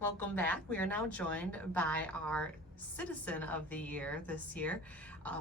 Welcome back. We are now joined by our Citizen of the Year this year,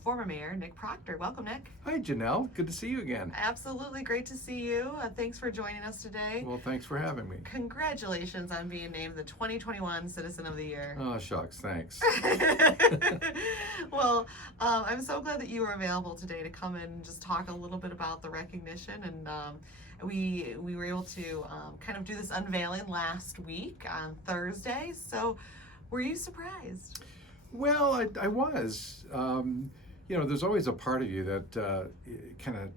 former Mayor Nick Proctor. Welcome, Nick. Hi, Janelle. Good to see you again. Absolutely great to see you. Thanks for joining us today. Well, thanks for having me. Congratulations on being named the 2021 Citizen of the Year. Oh, shucks. Thanks. Well, I'm so glad that you were available today to come in and just talk a little bit about the recognition. And we were able to kind of do this unveiling last week on Thursday. So were you surprised? Well, I was. There's always a part of you that kind of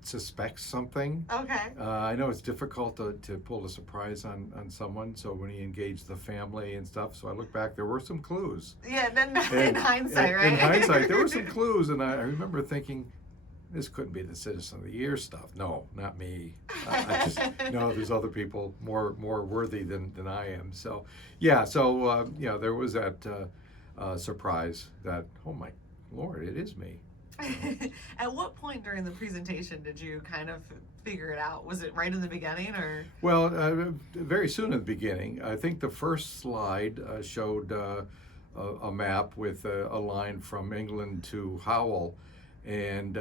suspects something. Okay. I know it's difficult to pull a surprise on someone. So when he engaged the family and stuff, so I look back, there were some clues. Yeah, then in hindsight, right? In hindsight, there were some clues, and I remember thinking, this couldn't be the Citizen of the Year stuff. No, not me. I just know there's other people more worthy than I am. So, yeah. So there was that surprise that, oh my Lord, it is me. At what point during the presentation did you kind of figure it out? Was it right in the beginning, or? Well, very soon in the beginning. I think the first slide showed a map with a line from England to Howell. And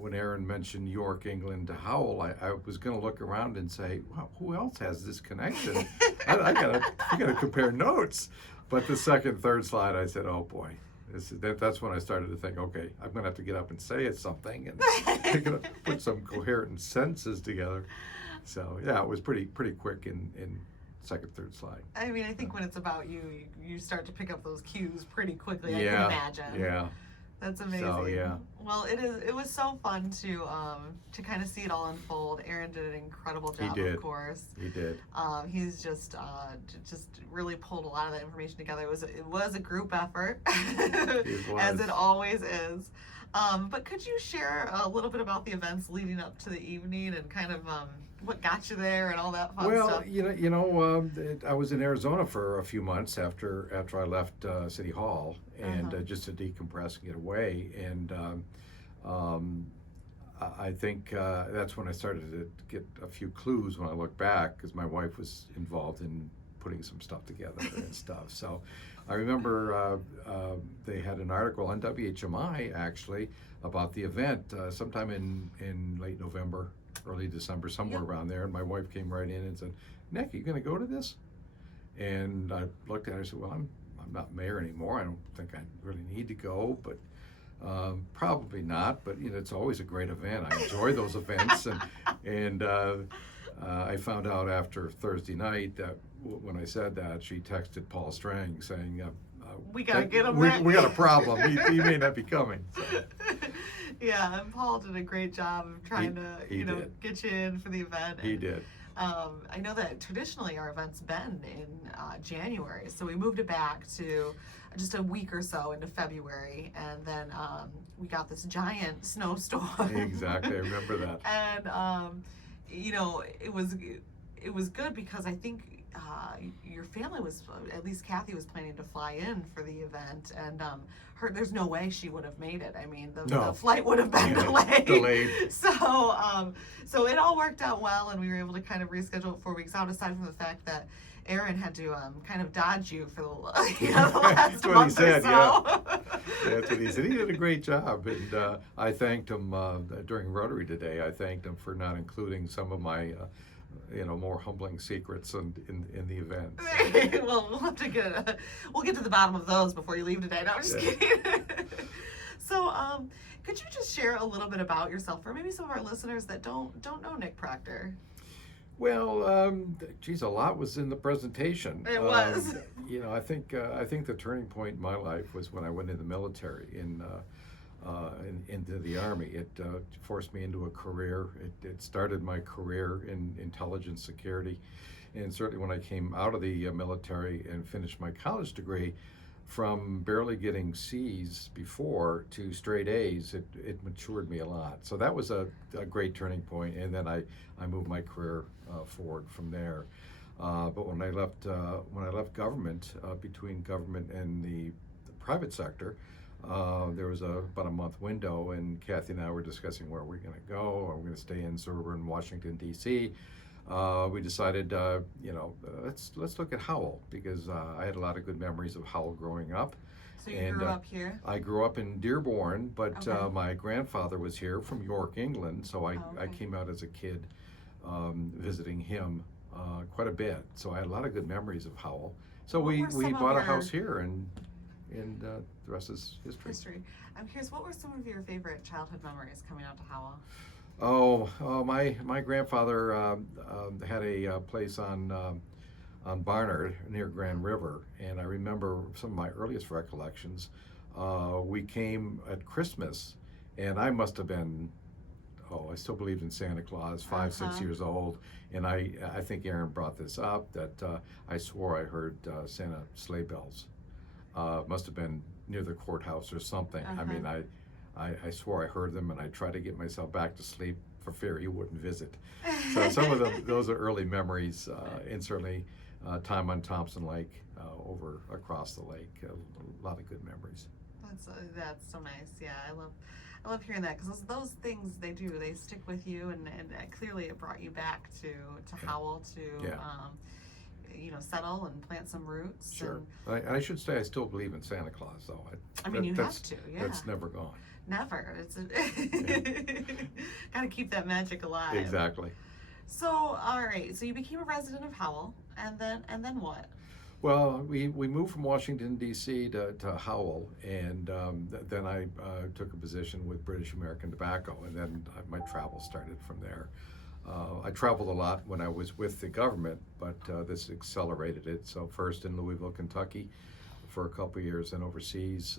when Aaron mentioned York, England to Howell, I was going to look around and say, wow, who else has this connection? I gotta compare notes. But the second, third slide, I said, oh boy. That's when I started to think, okay, I'm going to have to get up and say it's something and put some coherent sentences together. So yeah, it was pretty quick in second, third slide. I mean, I think when it's about you, you start to pick up those cues pretty quickly. I Yeah, can imagine. yeah. That's amazing. So, yeah. Well, it was so fun to kind of see it all unfold. Aaron did an incredible job, He did. of course. He did. He's just really pulled a lot of that information together. It was a group effort, as it always is. But could you share a little bit about the events leading up to the evening and kind of what got you there and all that fun stuff? Well, I was in Arizona for a few months after I left City Hall, and just to decompress and get away. And I think that's when I started to get a few clues when I look back, because my wife was involved in putting some stuff together and stuff. So I remember they had an article on WHMI actually about the event sometime in late November, early December, somewhere around there. And my wife came right in and said, Nick, are you going to go to this? And I looked at her and said, well, I'm not mayor anymore. I don't think I really need to go, but probably not. But it's always a great event. I enjoy those events. And I found out after Thursday night that when I said that, she texted Paul Strang saying, we gotta get him. We got a problem. He may not be coming. So. Yeah, and Paul did a great job of trying to get you in for the event. He did. I know that traditionally our event's been in January, so we moved it back to just a week or so into February, and then we got this giant snowstorm. Exactly, I remember that. And it was good because I think your family was, at least Kathy was planning to fly in for the event, and there's no way she would have made it. I mean, the flight would have been delayed. So it all worked out well, and we were able to kind of reschedule it 4 weeks out, aside from the fact that Aaron had to kind of dodge you for the last That's what month he said, or so. Yeah. That's what he said. He did a great job, and I thanked him during Rotary today. I thanked him for not including some of my more humbling secrets in the event. So. Well, we'll have to we'll get to the bottom of those before you leave today. No, I'm just kidding. So, could you just share a little bit about yourself for maybe some of our listeners that don't know Nick Proctor? Well, geez, a lot was in the presentation. It was. I think the turning point in my life was when I went in the military into the Army. It forced me into a career. It started my career in intelligence security, and certainly when I came out of the military and finished my college degree, from barely getting C's before to straight A's, it matured me a lot. So that was a great turning point, and then I moved my career forward from there. But when I left government, between government and the private sector, there was about a month window, and Kathy and I were discussing where we're going to go. Are we going to stay in suburban Washington, D.C.? we decided, let's look at Howell, because I had a lot of good memories of Howell growing up. So you grew up here? I grew up in Dearborn, but Okay. my grandfather was here from York, England, so I Oh, okay. came out as a kid visiting him quite a bit. So I had a lot of good memories of Howell. So What we were some of bought a your- house here, and the rest is history. I'm curious, what were some of your favorite childhood memories coming out to Howell? My grandfather had a place on Barnard near Grand River, and I remember some of my earliest recollections. We came at Christmas, and I must have been, I still believed in Santa Claus, 5, 6 years old, and I think Aaron brought this up, that I swore I heard Santa sleigh bells. Must have been near the courthouse or something. I mean, I swore I heard them, and I tried to get myself back to sleep for fear he wouldn't visit. So some of those are early memories, and certainly time on Thompson Lake, over across the lake. A lot of good memories. That's so nice. Yeah, I love hearing that, because those things, they stick with you, and clearly it brought you back to Howell to settle and plant some roots. Sure. And I should say I still believe in Santa Claus, though. You have to. Yeah. That's never gone. Never. Gotta keep that magic alive. Exactly. So, all right. So you became a resident of Howell, and then what? Well, we moved from Washington, D.C. to Howell, and then I took a position with British American Tobacco, and then my travel started from there. I traveled a lot when I was with the government, but this accelerated it. So first in Louisville, Kentucky for a couple of years, then overseas,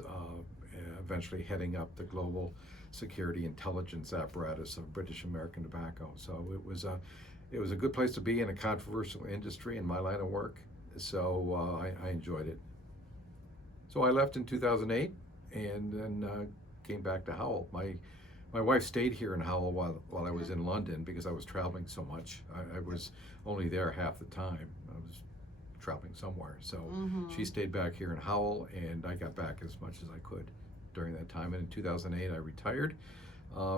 eventually heading up the global security intelligence apparatus of British American Tobacco. So it was a good place to be in a controversial industry in my line of work. So I enjoyed it. So I left in 2008, and then came back to Howell. My wife stayed here in Howell while I was in London, because I was traveling so much. I was only there half the time. I was traveling somewhere. So she stayed back here in Howell, and I got back as much as I could during that time. And in 2008, I retired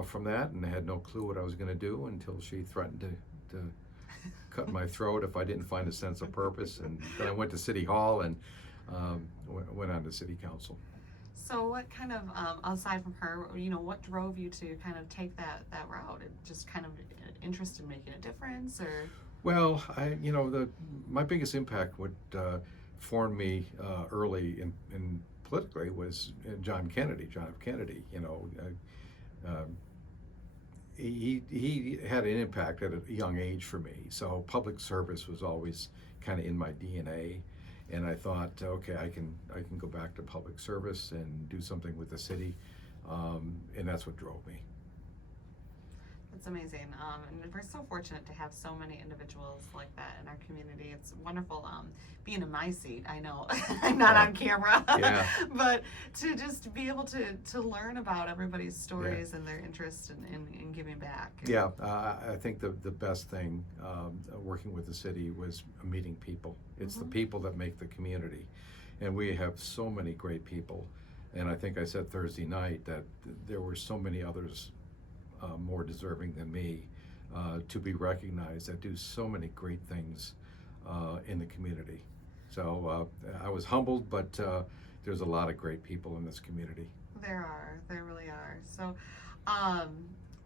from that, and I had no clue what I was going to do until she threatened to cut my throat if I didn't find a sense of purpose. And then I went to City Hall and went on to City Council. So what kind of, aside from her, what drove you to kind of take that route? It just kind of interest in making a difference, or? Well, my biggest impact, what formed me early in politically, was John F. Kennedy. He had an impact at a young age for me. So public service was always kind of in my DNA. And I thought, okay, I can go back to public service and do something with the city, and that's what drove me. That's amazing, and we're so fortunate to have so many individuals like that in our community. It's wonderful being in my seat. I know I'm not on camera, but to just be able to learn about everybody's stories and their interest in giving back. Yeah, I think the best thing working with the city was meeting people. It's the people that make the community, and we have so many great people. And I think I said Thursday night that there were so many others more deserving than me to be recognized, that do so many great things in the community. So I was humbled, but there's a lot of great people in this community. There really are. So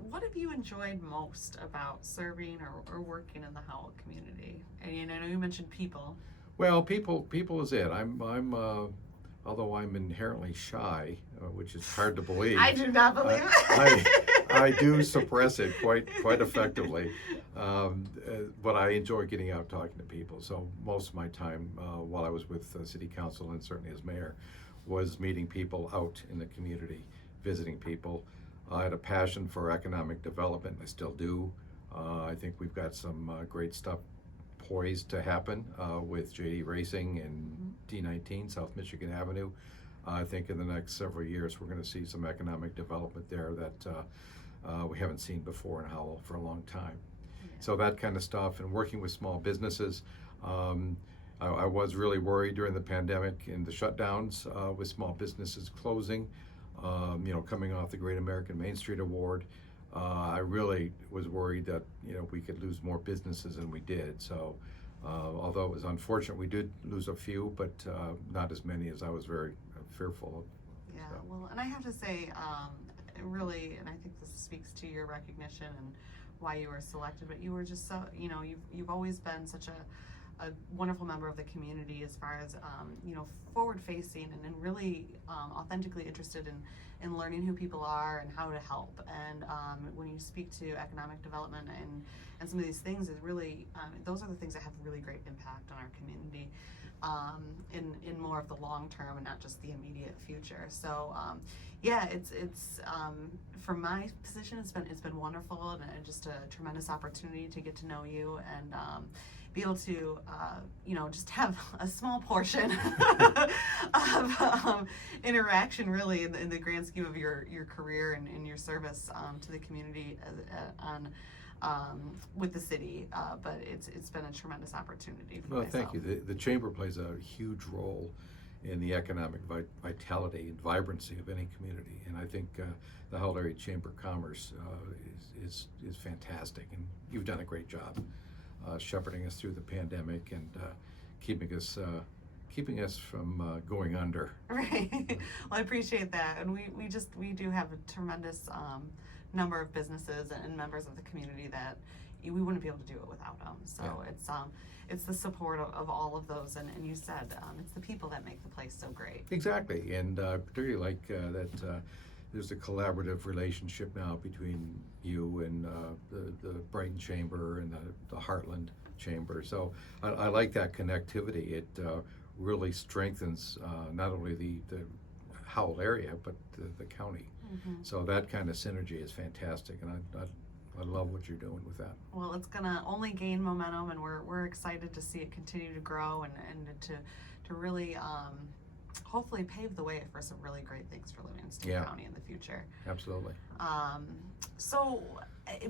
what have you enjoyed most about serving or working in the Howell community? And I know you mentioned people. Well, people is it. I'm although I'm inherently shy, which is hard to believe. I do not believe it. I do suppress it quite effectively, but I enjoy getting out talking to people. So most of my time while I was with City Council, and certainly as mayor, was meeting people out in the community, visiting people. I had a passion for economic development, and I still do. I think we've got some great stuff poised to happen with JD Racing and D19, South Michigan Avenue. I think in the next several years we're going to see some economic development there that we haven't seen before in Howell for a long time. So that kind of stuff, and working with small businesses. I was really worried during the pandemic and the shutdowns with small businesses closing, coming off the Great American Main Street Award. I really was worried that, we could lose more businesses than we did. So, although it was unfortunate, we did lose a few, but not as many as I was very fearful of. Yeah, So. well, and I have to say, it really, and I think this speaks to your recognition and why you were selected, but you were just so, you've always been such a wonderful member of the community as far as, forward facing and really authentically interested in learning who people are and how to help. And when you speak to economic development and some of these things, is really, those are the things that have really great impact on our community. In more of the long term and not just the immediate future. So yeah, it's from my position, it's been wonderful and just a tremendous opportunity to get to know you and be able to just have a small portion of interaction really in the grand scheme of your career and your service to the community with the city, but it's been a tremendous opportunity for myself. Thank you. The chamber plays a huge role in the economic vitality and vibrancy of any community, and I think the Howell Area Chamber of Commerce is fantastic, and you've done a great job shepherding us through the pandemic and keeping us from going under. Right. Well, I appreciate that, and we do have a tremendous number of businesses and members of the community that we wouldn't be able to do it without them. So yeah. It's the support of all of those, and you said it's the people that make the place so great. Exactly, and particularly like that there's a collaborative relationship now between you and the Brighton Chamber and the Heartland Chamber. So I like that connectivity. It really strengthens not only the Howell area, but the county. Mm-hmm. So that kind of synergy is fantastic, and I love what you're doing with that. Well, it's gonna only gain momentum, and we're excited to see it continue to grow and to really hopefully pave the way for some really great things for Livingston County in the future. Absolutely. So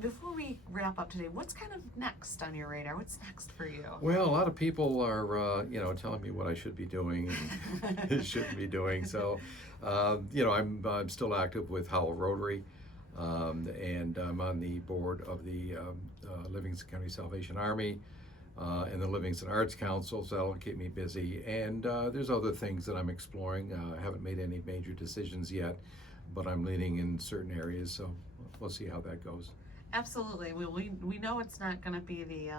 before we wrap up today, what's kind of next on your radar? What's next for you? Well, a lot of people are telling me what I should be doing and shouldn't be doing. So I'm still active with Howell Rotary, and I'm on the board of the Livingston County Salvation Army and the Livingston Arts Council, so that'll keep me busy. And there's other things that I'm exploring. I haven't made any major decisions yet, but I'm leaning in certain areas, so we'll see how that goes. Absolutely. We know it's not going to be the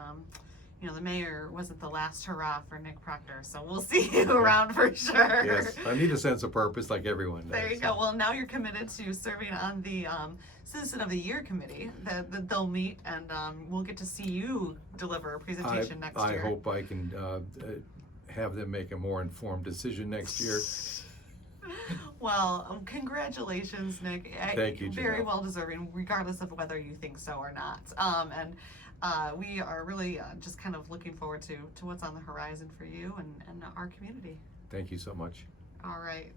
the mayor wasn't the last hurrah for Nick Proctor, so we'll see you around for sure. Yes, I need a sense of purpose like everyone does. There you go. Well, now you're committed to serving on the Citizen of the Year committee that they'll meet, and we'll get to see you deliver a presentation next year. I hope I can have them make a more informed decision next year. Well, congratulations, Nick. Thank you, Very Janelle. well deserving, regardless of whether you think so or not. And we are really just kind of looking forward to what's on the horizon for you and our community. Thank you so much. All right.